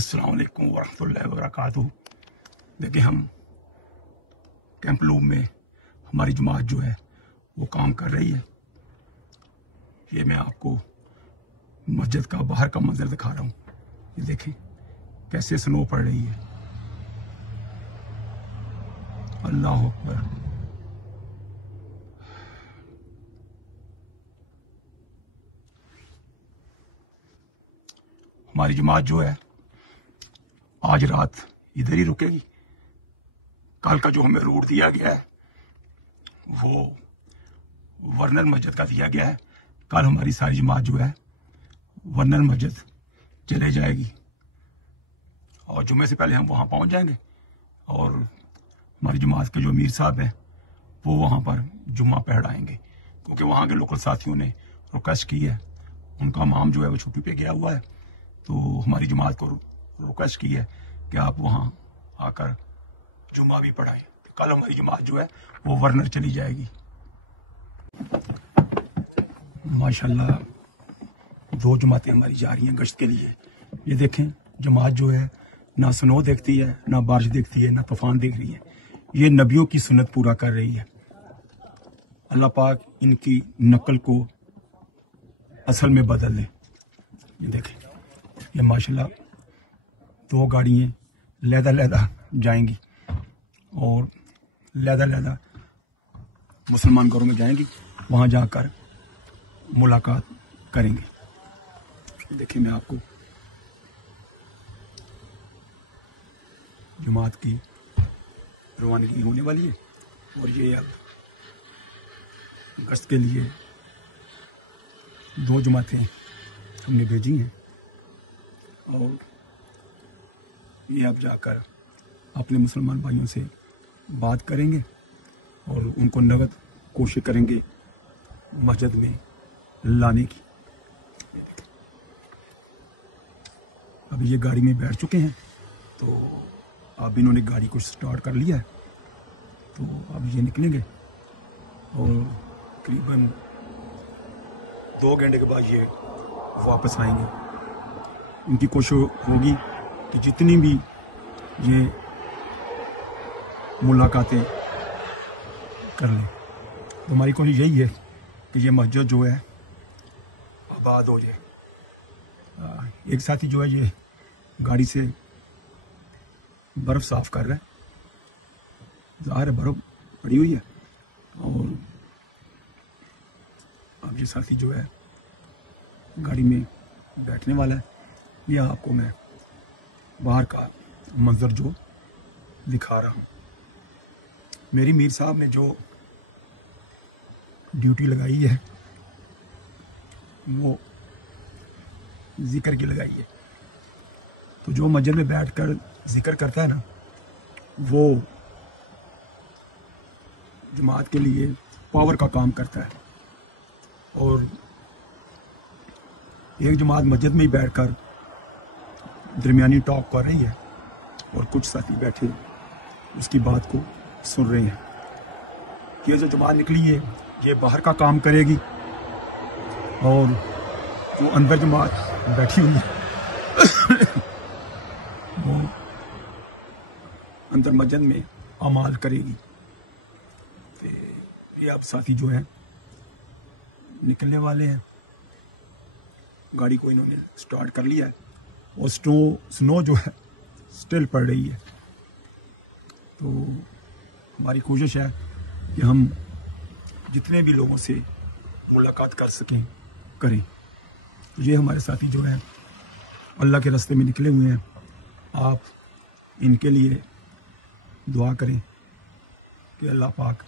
अस्सलाम वालेकुम वरहमतुल्लाहि वबरकातुहू। देखिए, हम कैंप लूम में हमारी जमात जो है वो काम कर रही है। ये मैं आपको मस्जिद का बाहर का मंजर दिखा रहा हूँ। ये देखें कैसे स्नो पड़ रही है। अल्लाह अकबर। हमारी जमात जो है आज रात इधर ही रुकेगी। कल का जो हमें रूट दिया गया है वो वर्नर मस्जिद का दिया गया है। कल हमारी सारी जमात जो है वर्नर मस्जिद चले जाएगी और जुम्मे से पहले हम वहाँ पहुँच जाएंगे। और हमारी जमात के जो अमीर साहब हैं वो वहाँ पर जुम्मा पढ़ाएंगे, क्योंकि वहाँ के लोकल साथियों ने रिक्वेस्ट की है। उनका इमाम जो है वो छुट्टी पे गया हुआ है, तो हमारी जमात को रिक्वेस्ट की है कि आप वहाँ आकर जुम्मा भी पढ़ाएं। कल हमारी जमात जो है वो वर्नर चली जाएगी। माशाल्लाह 2 जमातें हमारी जा रही हैं गश्त के लिए। ये देखें, जमात जो है ना स्नो देखती है, ना बारिश देखती है, ना तूफान देख रही है। ये नबियों की सुन्नत पूरा कर रही है। अल्लाह पाक इनकी नकल को असल में बदल दे। ये देखें, ये माशाल्लाह 2 गाड़ियाँ लहदा जाएंगी और लहदा मुसलमान घरों में जाएंगी, वहाँ जाकर मुलाकात करेंगे। देखिए, मैं आपको जमात की रवानगी होने वाली है और ये अब गश्त के लिए 2 जमातें हमने भेजी हैं और ये अब जाकर अपने मुसलमान भाइयों से बात करेंगे और उनको नगद कोशिश करेंगे मस्जिद में लाने की। अभी ये गाड़ी में बैठ चुके हैं, तो अब इन्होंने गाड़ी को स्टार्ट कर लिया है, तो अब ये निकलेंगे और करीबन 2 घंटे के बाद ये वापस आएंगे। इनकी कोशिश होगी कि जितनी भी ये मुलाकातें कर लें। तो हमारी कोशिश यही है कि ये मस्जिद जो है आबाद हो जाए। एक साथी जो है ये गाड़ी से बर्फ़ साफ कर रहा है। ज़ाहिर है बर्फ़ पड़ी हुई है और अब ये साथी जो है गाड़ी में बैठने वाला है। यह आपको मैं बाहर का मंजर जो दिखा रहा हूँ। मेरी मीर साहब ने जो ड्यूटी लगाई है वो जिक्र की लगाई है। तो जो मस्जिद में बैठकर जिक्र करता है ना, वो जमात के लिए पावर का काम करता है। और एक जमात मस्जिद में ही बैठकर दरमियानी टॉक कर रही है और कुछ साथी बैठे उसकी बात को सुन रहे हैं। ये जो जमात निकली है ये बाहर का काम करेगी और जो अंदर जमात बैठी हुई है वो अंदर मस्जिद में अमाल करेगी। तो ये अब साथी जो है निकलने वाले हैं। गाड़ी को इन्होंने स्टार्ट कर लिया है और स्नो जो है स्टिल पड़ रही है। तो हमारी कोशिश है कि हम जितने भी लोगों से मुलाकात कर सकें करें। तो ये हमारे साथी जो हैं अल्लाह के रास्ते में निकले हुए हैं। आप इनके लिए दुआ करें कि अल्लाह पाक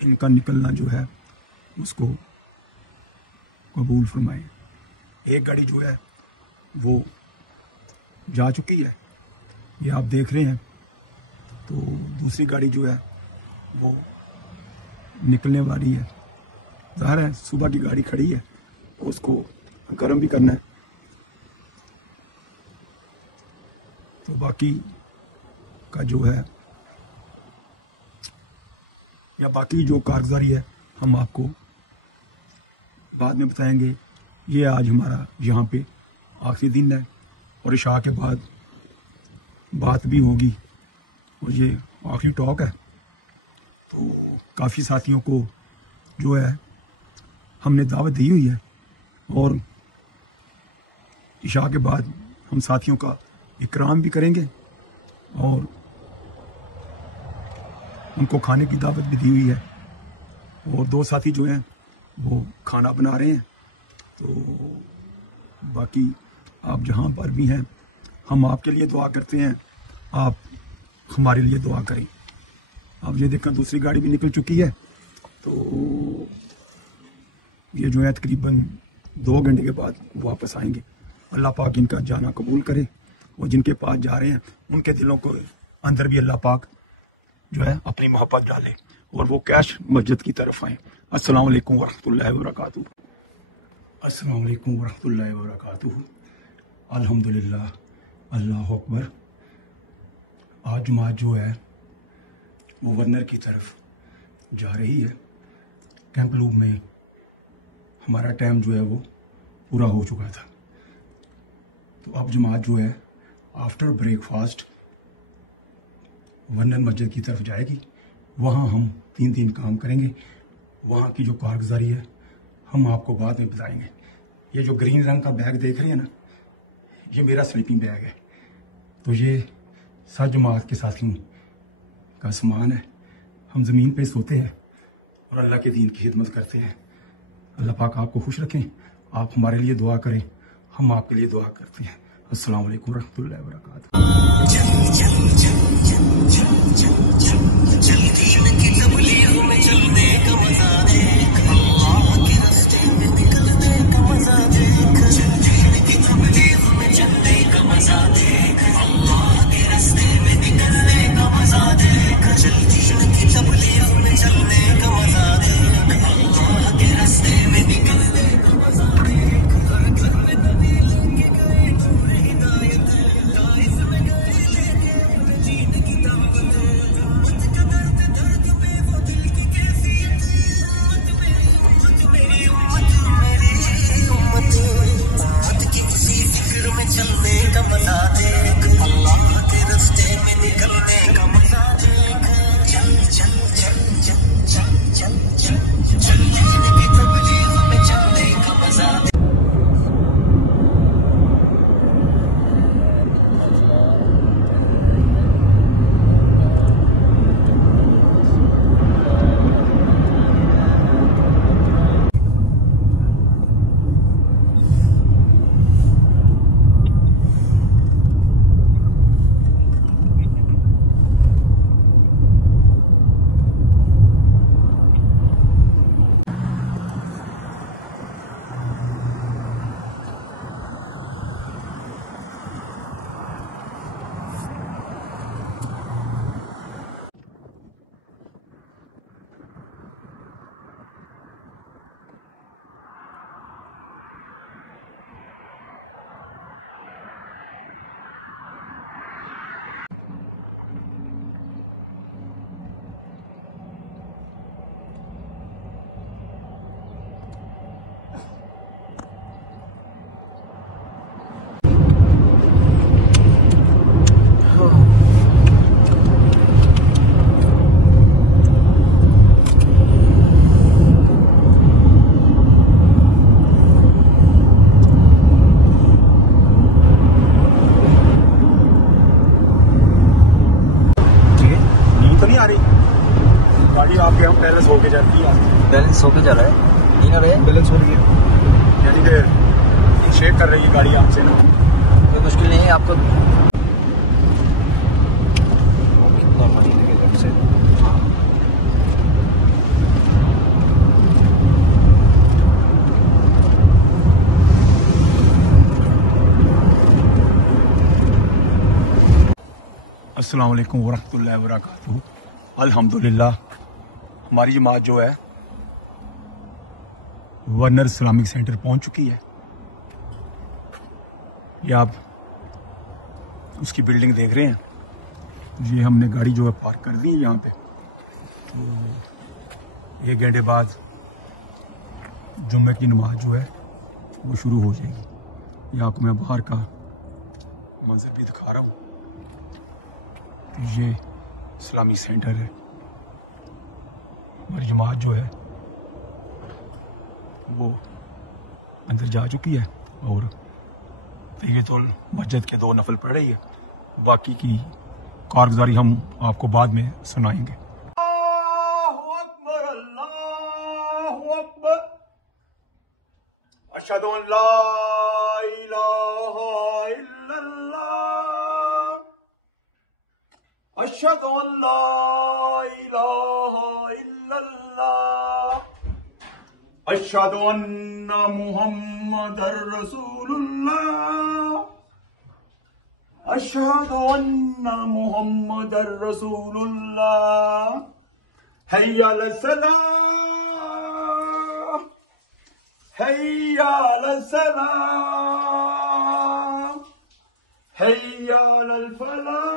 इनका निकलना जो है उसको कबूल फरमाए। एक गाड़ी जो है वो जा चुकी है, ये आप देख रहे हैं। तो दूसरी गाड़ी जो है वो निकलने वाली है। ज़ाहिर है सुबह की गाड़ी खड़ी है, उसको गर्म भी करना है। तो बाकी का जो है या बाकी जो कारगुजारी है हम आपको बाद में बताएंगे। ये आज हमारा यहाँ पे आखिरी दिन है और इशा के बाद बात भी होगी और ये आखिरी टॉक है। तो काफ़ी साथियों को जो है हमने दावत दी हुई है और इशा के बाद हम साथियों का इकराम भी करेंगे और उनको खाने की दावत भी दी हुई है। और 2 साथी जो हैं वो खाना बना रहे हैं। तो बाकी आप जहाँ पर भी हैं हम आपके लिए दुआ करते हैं, आप हमारे लिए दुआ करें। अब ये देखें दूसरी गाड़ी भी निकल चुकी है। तो ये जो है तकरीबन 2 घंटे के बाद वापस आएंगे। अल्लाह पाक इनका जाना कबूल करे और जिनके पास जा रहे हैं उनके दिलों को अंदर भी अल्लाह पाक जो है अपनी मोहब्बत डाले और वो कैश मस्जिद की तरफ आए। अस्सलाम वालेकुम वरहमतुल्लाहि वबरकातुहू। अस्सलाम वालेकुम वरहमतुल्लाहि वबरकातुहू। अल्हम्दुलिल्लाह, अल्लाह अकबर। आज जमात जो है वो वर्नर की तरफ जा रही है। कैंप लूप में हमारा टाइम जो है वो पूरा हो चुका था। तो अब जमात जो है आफ्टर ब्रेकफास्ट वर्नर मस्जिद की तरफ जाएगी। वहाँ हम 3 दिन काम करेंगे। वहाँ की जो कारगुजारी है हम आपको बाद में बताएंगे। ये जो ग्रीन रंग का बैग देख रहे हैं ना, ये मेरा स्लीपिंग बैग है। तो ये साथ जमात के साथियों का सामान है। हम ज़मीन पे सोते हैं और अल्लाह के दीन की खिदमत करते हैं। अल्लाह पाक आपको खुश रखें, आप हमारे लिए दुआ करें, हम आपके लिए दुआ करते हैं। अस्सलाम वालेकुम रहमतुल्लाहि व बरकातहू। गाड़ी आपके हम बैलेंस होके जाती है, बैलेंस होके जा रहा है, नहीं हो रहा है, बैलेंस हो रही है, यानी कि शेक कर रही है गाड़ी आपसे ना। कोई मुश्किल नहीं है आपको। कितना पानी लगे लेफ्ट साइड। अस्सलाम वालेकुम वरहमतुल्लाहि वबरकातुहू। अल्हम्दुलिल्लाह हमारी जमात जो है वर्नर इस्लामिक सेंटर पहुंच चुकी है। ये आप उसकी बिल्डिंग देख रहे हैं। ये हमने गाड़ी जो है पार्क कर दी है यहाँ पे। तो 1 घंटे बाद जुम्मे की नमाज जो है वो शुरू हो जाएगी। ये आपको मैं बाहर का मंजर भी दिखा रहा हूँ। तो ये इस्लामी सेंटर है। हमारी जमात जो है वो अंदर जा चुकी है और ये तो मस्जिद के 2 नफल पढ़ रही है, बाकी की कारगुजारी हम आपको बाद में सुनाएंगे। अल्लाहु अकबर, अल्लाहु अकबर, अशहदु अन ला इलाहा इल्लल्लाह, अशहदु अन ला इलाहा इल्लल्लाह, अशहदु अन्ना मुहम्मदर रसूलुल्लाह, अशहदु अन्ना मुहम्मदर रसूलुल्लाह, हय्या अलस्सलाह, हय्या अलस्सलाह, हय्या अलफलाह,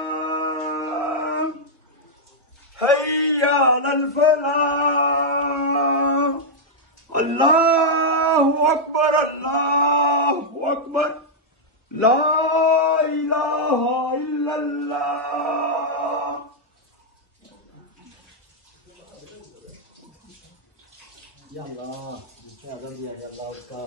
हय्या अलफलाह। अल्लाहु अकबर, अल्लाहु अकबर, ला इलाहा इल्लल्लाह। या अल्लाह, जिसने अज़ल दिया है अल्लाह उसका